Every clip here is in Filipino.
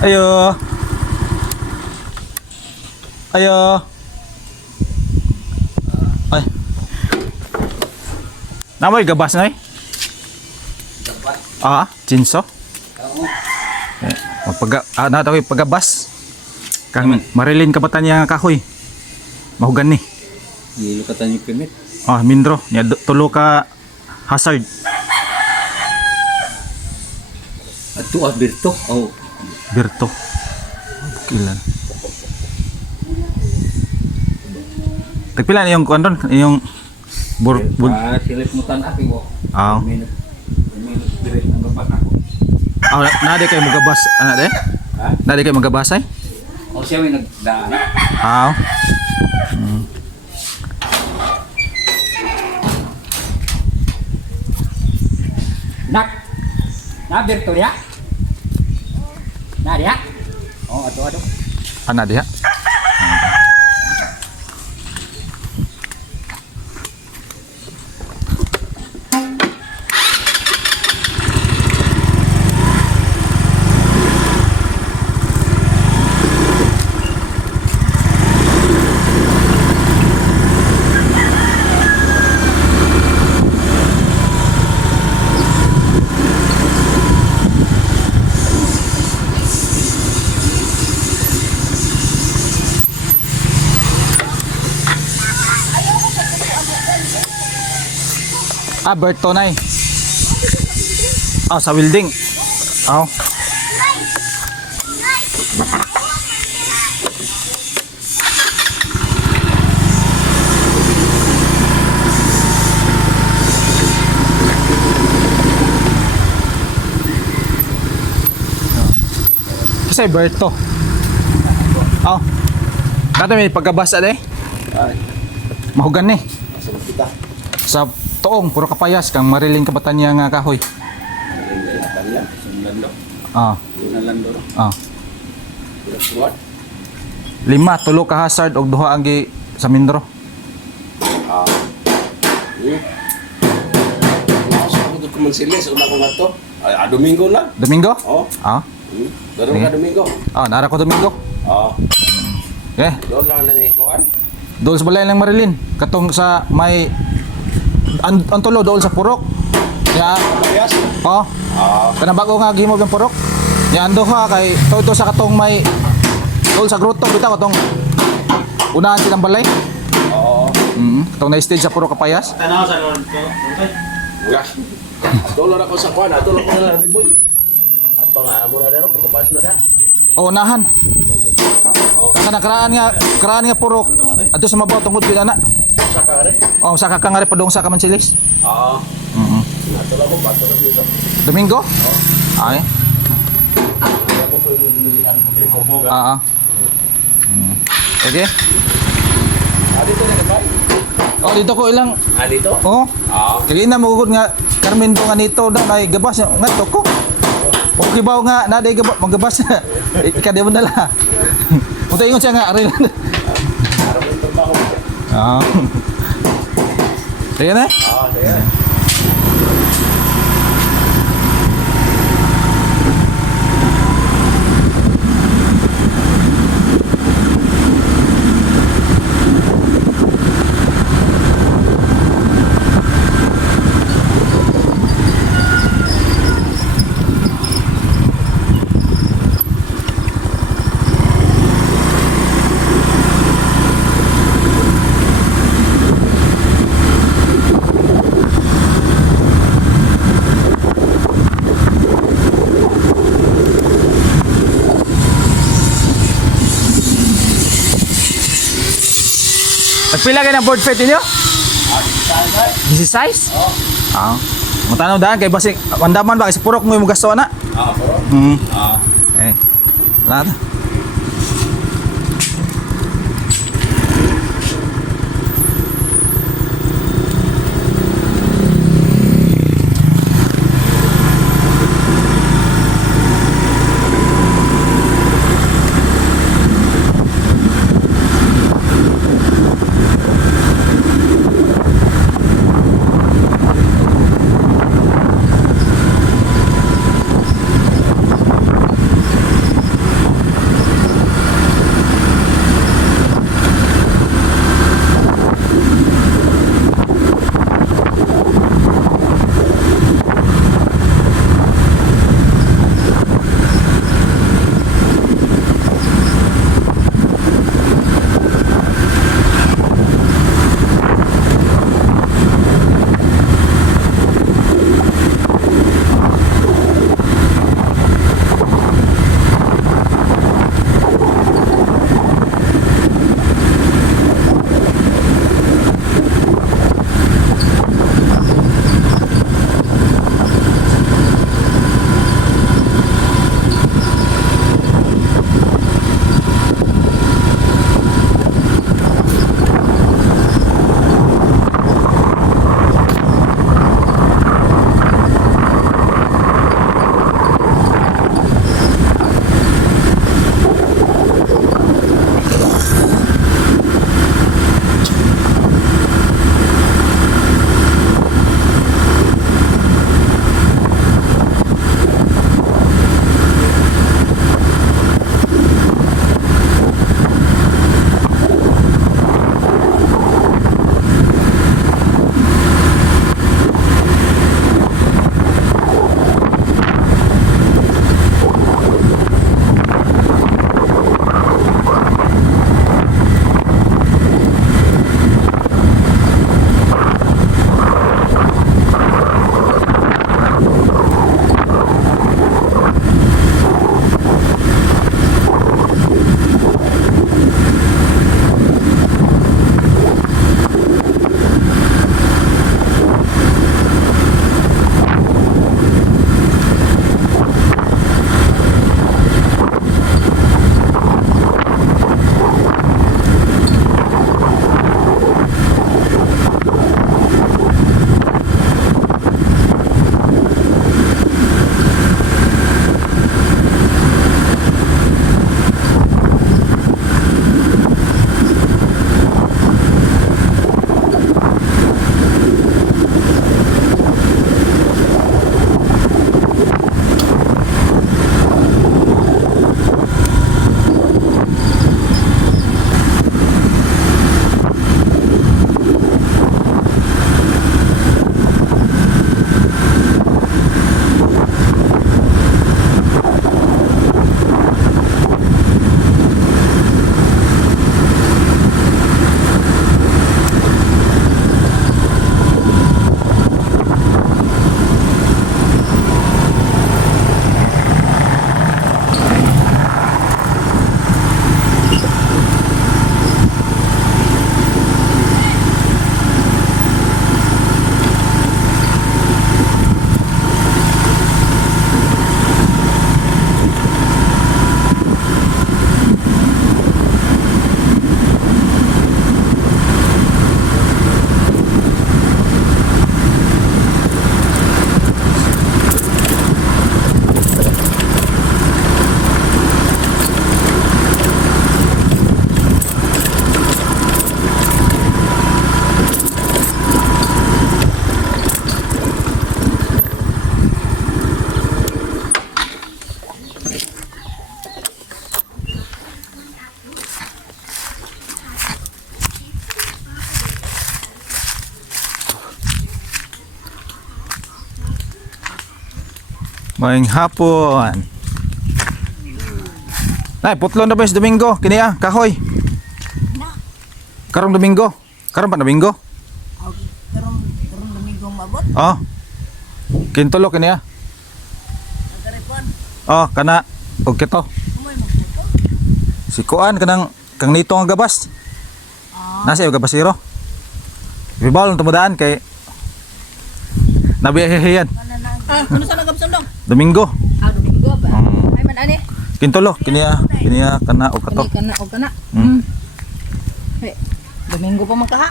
Ayo. Ayo. Ay. Namoy gabas na eh. Ah, chinso. Eh, natawi pagabas. Kang marilin kabatan niya kahoy. Mahugan ni. Yelo katan yung permit. Ah, mindro. Nya tulo ka hazard. Ato Berto. Oh. Berto. Bukilan. Tagpila yung kuan ron, yung Silip mo tan aki mo. Ah. Minute direct ang gapat ako. Ah, nade kay magabas ana de? Ha? Nade kay magabasay? O siya may nagdaan. Ah. Nak. Na Berto ya. Na dia. Oh, ato. Ana diha. Ah, Berto na eh. Ah, sa welding. Ah. Kasi Berto. Ah. Kato may pagkabasa de. Mahugan ni. Sa toong puro kapayas kang marilin kabatan niya nga kahoy. Ah. Ah. Lima tulo ka hazard og duha ang gi sa mindro. Kumansilis una ko nga to. Domingo lang. Domingo? Oh. Ah. Pero nga Domingo. Ah, nara ko Domingo. Oh. Okay. Doon lang na ni kuan. Dool sa balay lang marilin. Katong sa may ang tulo dool sa purok. Ya. Yes. Oh. Kanang bago nga gihimo yung purok. Ya ando ha kay todo sa katong may dool sa grotto bitaw katong unahan silang balay. Oo. Katong na stage sa purok kapayas. Tanaw sa lord ko. Nga. Doon ako sa kuan. Doon ako na ni boy. At pangaamura na ro pagkapas na da. O unahan. Karaan nga purok. Adto sa mabaw tungod pila na. Sa kare. Oh, sa kakangari padung sa kamansilis. Oo. Ato lang mo pato lang dito. Domingo? Ay. Ako po yung nilian ko. Ah. Okay. Dito na ba? Oh, dito ko ilang. Dito? Oh. Oo. Kaya na magugod nga Carmen do nga nito daw may gabas nga to ko. Okay ba nga na day gabas magabas. Ikadi mo dala. Punta ingon siya nga ari. Araw ito ba ako? Ah. Sige na. Sige. Nagpila kayo ng board feet ninyo? 16? Oo. Ah. Matanaw daan kay basig mandaman ba kasi purok mo yung gasto na. Puro. Eh. Lahat. Maing hapon. Nay, putlon na ba yung Domingo? Kiniya, kahoy. Karong Domingo. Karong pa Domingo? Karong Domingong mabot. Oh. Kintulo kiniya. Nagaripon. Oh, kana. Og kito. Kumoy magpupo. Si Kuan kanang kang nito nga gabas. Nasa yung gabasiro. Ibibawal ng tumudaan kay nabiyahihiyan. Ano sa nagabsundong? Domingo. Domingo ba? Mm. Ay man ani. Kintulo kiniya kana og kato. Kana o kana. Mm. Hey, Domingo pa makaha.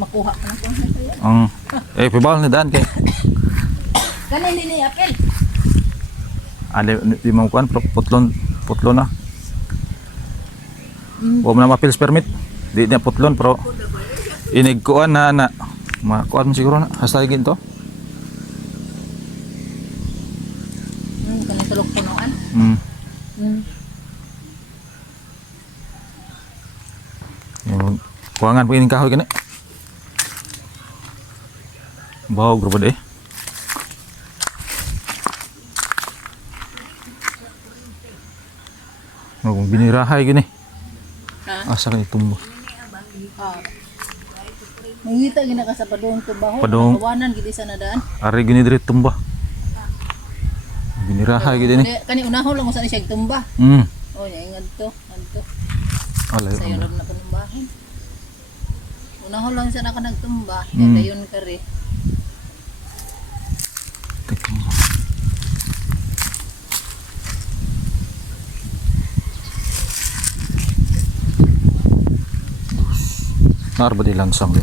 Makuha ka na ko. Ibibawal ni daan kay Kana hindi ni apel. di mo kuan putlon na. Wa man ma-pills permit. Di niya putlon pero inig kuan na makuan mo siguro na hashtag to. Kana tulok punuan. Yung kuangan pagin kahoy kani. Bawo grupo de. Kung binirahay gini. Asa kani tumbo. Mangita gina ka sa padung tubaho. Padung. Kawanan gid sa nadaan. Ari gini diri tumba. Binirahay gini ni. Kani unahon lang usa ni siya tumba. Oh, nya ingad to, anto. Alay. Sayo na panumbahin. Unahon lang siya naka nagtumba, Mm. dayon kare. Narba di lansang di.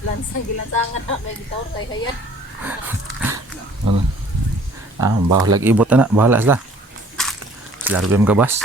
Lansang gilansangan na kay gitaw kay hayan. Ano? Bahala ibot na, bahala sila. Sila rin gabas.